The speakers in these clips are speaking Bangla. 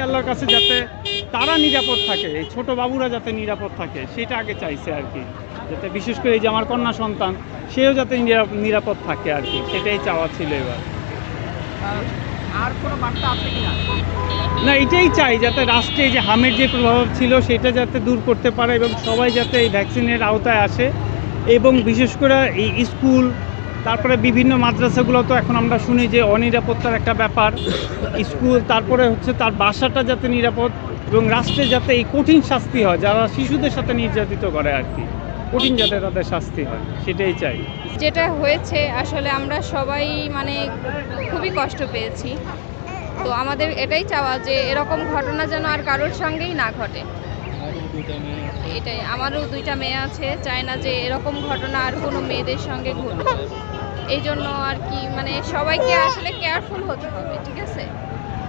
আল্লাহর কাছে যাতে তারা নিরাপদ থাকে, এই ছোট বাবুরা যাতে নিরাপদ থাকে সেটা আগে চাইছে আর কি। যাতে বিশেষ করে এই যে আমার কন্যা সন্তান, সেও যাতে নিরাপদ থাকে আর কি, সেটাই চাওয়া ছিল এবার। আর কোনো বার্তা আছে কিনা? না, এটাই চাই যাতে রাষ্ট্রে যে হামের যে প্রভাব ছিল সেটা যাতে দূর করতে পারে এবং সবাই যাতে এই ভ্যাকসিনের আওতায় আসে। এবং বিশেষ করে এই স্কুল, তারপরে বিভিন্ন মাদ্রাসাগুলো তো এখন আমরা শুনি যে অনিরাপত্তার একটা ব্যাপার। স্কুল, তারপরে হচ্ছে তার বাসাটা যাতে নিরাপদ, এবং রাষ্ট্রে যাতে এই কঠিন শাস্তি হয় যারা শিশুদের সাথে নির্যাতিত করে আর কি, কঠিন যাতে তাদের শাস্তি হয়, সেটাই চাই। যেটা হয়েছে আসলে আমরা সবাই মানে খুবই কষ্ট পেয়েছি। তো আমাদের এটাই চাওয়া যে এরকম ঘটনা যেন আর কারোর সঙ্গেই না ঘটে। এটাই, আমারও 2টা মেয়ে আছে, চাই না যে এরকম ঘটনা আর কোনো মেয়েদের সঙ্গে ঘটুক। এই জন্য আর কি মানে সবাইকে আসলে কেয়ারফুল হতে হবে, ঠিক আছে?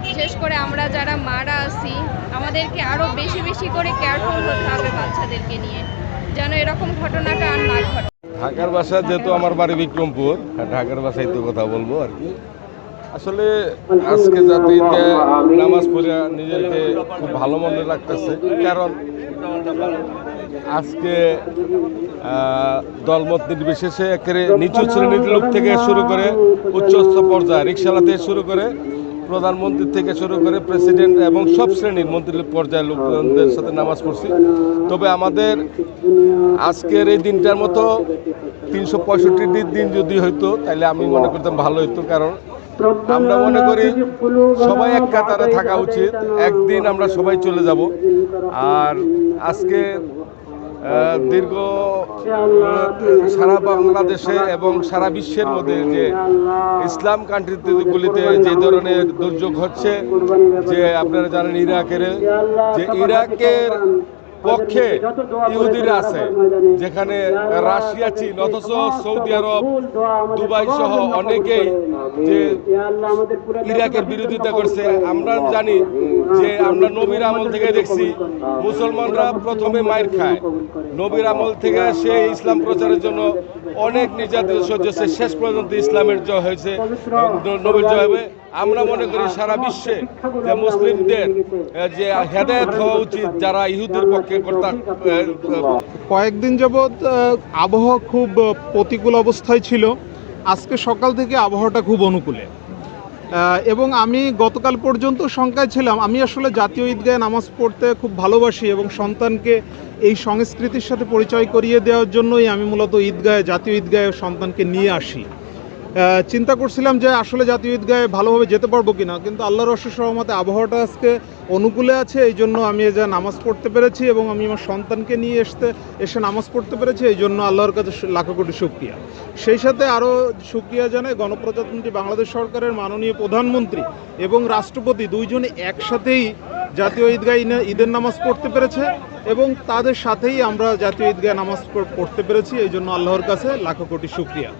বিশেষ করে আমরা যারা মারা আছি আমাদেরকে আরও বেশি বেশি করে কেয়ারফুল হতে হবে বাচ্চাদেরকে নিয়ে, যেন এরকম ঘটনাটা আর না ঘটে। ঢাকার বাসা, যেহেতু আমার বাড়ি বিক্রমপুর, ঢাকার বাসায় তো কথা বলবো আর কি। আসলে আজকে জাতিতে নামাজ পড়ে নিজেকে খুব ভালো মনে রাখতেছে, কারণ আজকে দলমত নির্বিশেষে একেবারে নিচু শ্রেণীর লোক থেকে শুরু করে উচ্চস্থ পর্যায়ে রিক্সাওয়ালা থেকে শুরু করে প্রধানমন্ত্রী থেকে শুরু করে প্রেসিডেন্ট এবং সব শ্রেণীর মন্ত্রী পর্যায়ের লোকজনদের সাথে নামাজ পড়ছি। তবে আমাদের আজকের এই দিনটার মতো 365 দিন যদি হইতো তাহলে আমি মনে করতাম ভালো হইতো, কারণ আমরা মনে করি সবাই এক কাতারে থাকা উচিত। একদিন আমরা সবাই চলে যাব। আর আজকে দীর্ঘ সারা বাংলাদেশে এবং সারা বিশ্বের মধ্যে যে ইসলাম কান্ট্রিগুলিতে যে ধরনের দুর্যোগ হচ্ছে, যে আপনারা জানেন ইরাকের পক্ষে ইহুদিরা আছে, যেখানে রাশিয়া, চীন, অথচ সৌদি আরব, দুবাই সহ অনেকেই যে ইরাকের বিরোধিতা করছে। আমরা জানি যে আমরা নবীর আমল থেকে দেখছি মুসলমানরা প্রথমে মাইর খায়, নবীর আমল থেকে সে ইসলাম প্রচারের জন্য অনেক নির্যাতন সহ্য, শেষ পর্যন্ত ইসলামের জয় হয়েছে, নবীর জয় হবে। আমরা মনে করি সারা বিশ্বে যে মুসলিমদের যে হেদায়েত হওয়া উচিত, যারা ইহুদির পক্ষে কয়েকদিন যাবৎ আবহাওয়া খুব প্রতিকূল অবস্থায় ছিল। আজকে সকাল থেকে আবহাওয়াটা খুব অনুকূলে, এবং আমি গতকাল পর্যন্ত শঙ্কায় ছিলাম। আমি আসলে জাতীয় ঈদগাহে নামাজ পড়তে খুব ভালোবাসি এবং সন্তানকে এই সংস্কৃতির সাথে পরিচয় করিয়ে দেওয়ার জন্যই আমি মূলত জাতীয় ঈদগাহে সন্তানকে নিয়ে আসি। চিন্তা করছিলাম যে আসলে জাতীয় ঈদগাহে ভালোভাবে যেতে পারবো কিনা, কিন্তু আল্লাহর অশেষ রহমতে আবহাওয়াটা আজকে অনুকূলে আছে, এই জন্য আমি যা নামাজ পড়তে পেরেছি এবং আমি আমার সন্তানকে নিয়ে এসে নামাজ পড়তে পেরেছি। এই জন্য আল্লাহর কাছে লাখো কোটি শুকরিয়া। সেই সাথে আরও শুকরিয়া জানাই গণপ্রজাতন্ত্রী বাংলাদেশ সরকারের মাননীয় প্রধানমন্ত্রী এবং রাষ্ট্রপতি, দুইজনে একসাথেই জাতীয় ঈদগাহে ঈদের নামাজ পড়তে পেরেছে এবং তাদের সাথেই আমরা জাতীয় ঈদগাহে নামাজ পড়তে পেরেছি। এই জন্য আল্লাহর কাছে লাখো কোটি শুকরিয়া।